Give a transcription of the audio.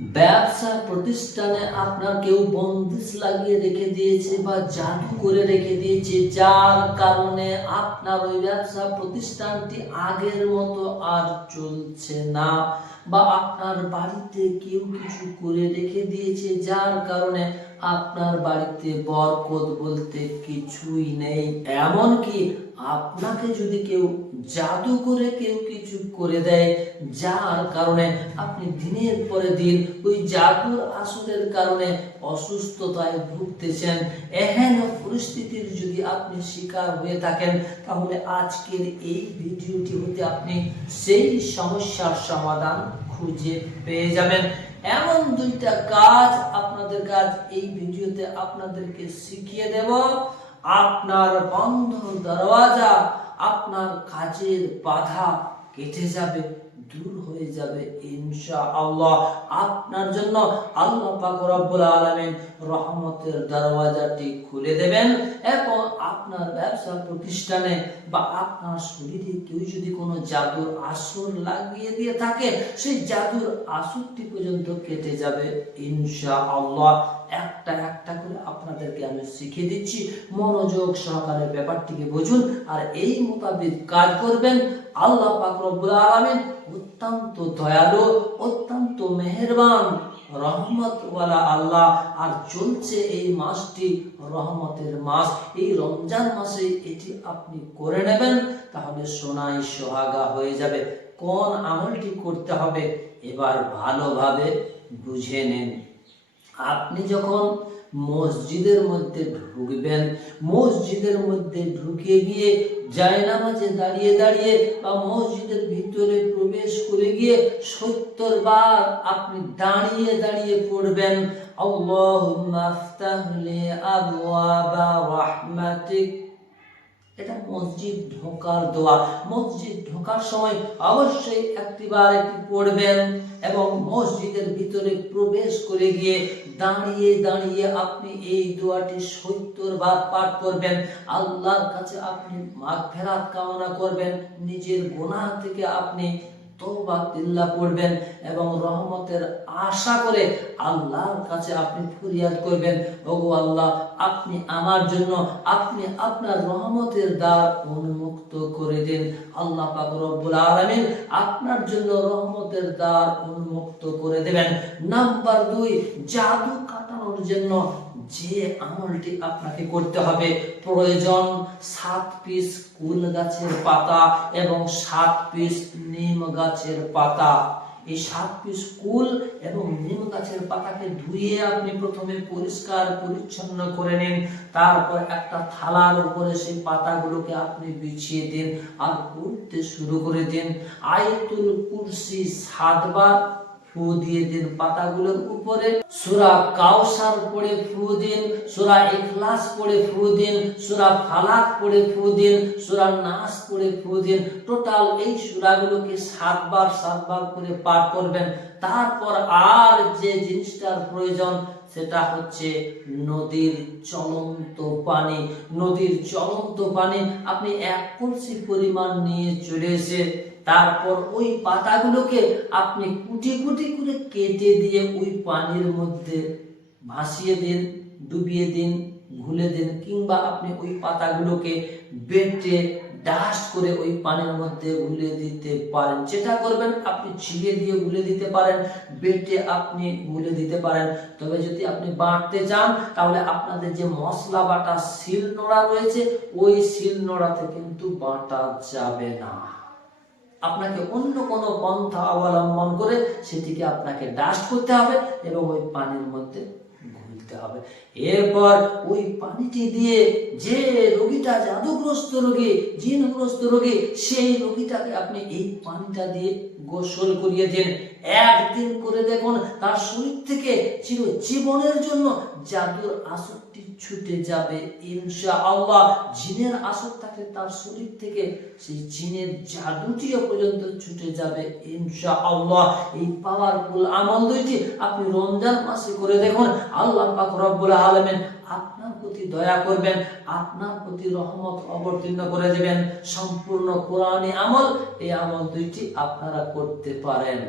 ব্যবসা প্রতিষ্ঠানে আপনার কেউ বন্দিশ লাগিয়ে রেখে দিয়েছে বা জাদু করে রেখে দিয়েছে, যার কারণে আপনার ওই ব্যবসা প্রতিষ্ঠানটি আগের মতো আর চলছে না, বা আপনার বাড়িতে কেউ কিছু করে রেখে দিয়েছে যার কারণে আপনার বাড়িতে বরকত বলতে কিছুই নেই। এমনকি আপনাকে যদি কেউ জাদু করে কেউ কিছু করে দেয়, যার কারণে আপনি দিনের পরে দিন ওই জাদুর আসরের কারণে অসুস্থতায় ভুগতেছেন, এহেন পরিস্থিতির যদি আপনি শিকার হয়ে থাকেন, তাহলে আজকের এই ভিডিওটি হতে আপনি সেই সমস্যার সমাধান খুঁজে পেয়ে যাবেন। এমন দুইটা কাজ এই ভিডিওতে আপনাদেরকে শিখিয়ে দেব। আপনার বন্ধ দরওয়াজা, আপনার কাজের বাধা কেটে যাবে, দূর হয়ে যাবে ইনশাআল্লাহ। আপনার জন্য আল্লাহ পাক রব্বুল আলামিন রহমতের দরওয়াজাটি খুলে দেবেন এবং আপনার ব্যবসা প্রতিষ্ঠানে বা আপনার শরীরে কেউ যদি কোনো জাদুর আসর লাগিয়ে দিয়ে থাকে, সেই জাদুর আসরটি পর্যন্ত কেটে যাবে ইনশাআল্লাহ। একটা একটা করে আপনাদেরকে আমি শিখিয়ে দিচ্ছি, মনোযোগ সহকারে ব্যাপারটিকে বুঝুন আর এই মোতাবেক কাজ করবেন। আল্লাহ পাক রব্বুল আলামিন অত্যন্ত দয়ালু, অত্যন্ত মেহেরবান, রহমতওয়ালা আল্লাহ। আর চলছে এই মাসটি রহমতের মাস, এই রমজান মাসে এটি আপনি করে নেবেন, তাহলে সোনাই সোহাগা হয়ে যাবে। কোন আমলটি করতে হবে এবার ভালোভাবে বুঝে নেন। আপনি যখন মসজিদের মধ্যে ঢুকবেন, মসজিদের মধ্যে ঢুকে গিয়ে জায়নামাজে দাঁড়িয়ে দাঁড়িয়ে বা মসজিদের ভিতরে প্রবেশ করে গিয়ে 70 বার আপনি দাঁড়িয়ে দাঁড়িয়ে পড়বেন, আল্লাহুম্মা আফতাহ লি আবওয়াবা রাহমাতিক। এটা মসজিদ ঢোকার দোয়া। মসজিদ ঢোকার সময় অবশ্যই একটিবার এটি পড়বেন এবং মসজিদের ভিতরে প্রবেশ করে গিয়ে দাঁড়িয়ে দাঁড়িয়ে আপনি এই দোয়াটি 70 বার পাঠ করবেন। আল্লাহর কাছে আপনি মাগফিরাত কামনা করবেন, নিজের গুনাহ থেকে আপনি তওবা তিল্লা পড়বেন এবং রহমতের আশা করে আল্লাহর কাছে আপনি ফরিয়াদ করবেন, ওগো আল্লাহ, আপনি আমার জন্য আপনি আপনার রহমতের দ্বার উন্মুক্ত করে দিন। আল্লাহ পাক রব্বুল আলামিন আপনার জন্য রহমতের দ্বার উন্মুক্ত করে দেবেন। নাম্বার 2, জাদু কাটানোর জন্য যে আমলটি আপনাকে করতে হবে, প্রয়োজন 7 পিস কুল গাছের পাতা এবং 7 পিস নিম গাছের পাতা। এই 7 পিস কুল এবং নিম গাছের পাতাকে ধুয়ে আপনি প্রথমে পরিষ্কার পরিচ্ছন্ন করে নিন। তারপর একটা থালার উপরে সেই পাতাগুলোকে আপনি বিছিয়ে দিন আর পড়তে শুরু করে দিন। আয়াতুল কুরসি 7 বার ফু দিয়ে দিন পাতাগুলোর উপরে। সূরা কাউসার পড়ে ফু দিন, সূরা ইখলাস পড়ে ফু দিন, সূরা ফালাক পড়ে ফু দিন, সূরা নাস পড়ে ফু দিন। টোটাল এই সূরাগুলোকে 7 বার করে পাঠ করবেন। তারপর আর যে জিনিসটার প্রয়োজন সেটা হচ্ছে নদীর চলন্ত পানি। নদীর চলন্ত পানি আপনি 1 কলসি পরিমাণ নিয়ে চলে এসে তারপর ওই পাতাগুলোকে আপনি কুটি কুটি করে কেটে দিয়ে ওই পানির মধ্যে ভাসিয়ে দিন, ডুবিয়ে দিন, ঘুলে দিন, কিংবা আপনি ওই পাতাগুলোকে বেটে ডাস্ট করে ওই পানির মধ্যে ঘুলে দিতে পারেন। যেটা করবেন আপনি ছিঁড়ে দিয়ে ঘুলে দিতে পারেন, বেটে আপনি ঘুলে দিতে পারেন। তবে যদি আপনি বাটতে চান তাহলে আপনাদের যে মশলা বাটা শিলনোড়া রয়েছে, ওই শিলনোড়াতে কিন্তু বাটা যাবে না। আপনাকে অন্য কোনো পন্থা অবলম্বন করে সেটিকে আপনাকে ডাস্ট করতে হবে এবং ওই পানির মধ্যে ঘুলতে হবে। এরপর ওই পানিটি দিয়ে যে রোগীটা জাদুগ্রস্ত রোগী, জিনগ্রস্ত রোগী, সেই রোগীটাকে আপনি এই পানিটা দিয়ে গোসল করিয়ে দিন। 1 দিন করে দেখুন তার শরীর থেকে চিরজীবনের জন্য জাদুর আসরটি ছুটে যাবে ইনশাআল্লাহ। জিনের আসর থাকে তার শরীর থেকে, সেই জিনের জাদুটিও পর্যন্ত ছুটে যাবে ইনশাআল্লাহ। এই পাওয়ারফুল আমল দুইটি আপনি রমজান মাসে করে দেখুন, আল্লাহ পাক রব্বুল আলামিন আপনার প্রতি দয়া করবেন, আপনার প্রতি রহমত অবতীর্ণ করে দেবেন। সম্পূর্ণ কোরআনী আমল, এই আমল দুইটি আপনারা করতে পারেন।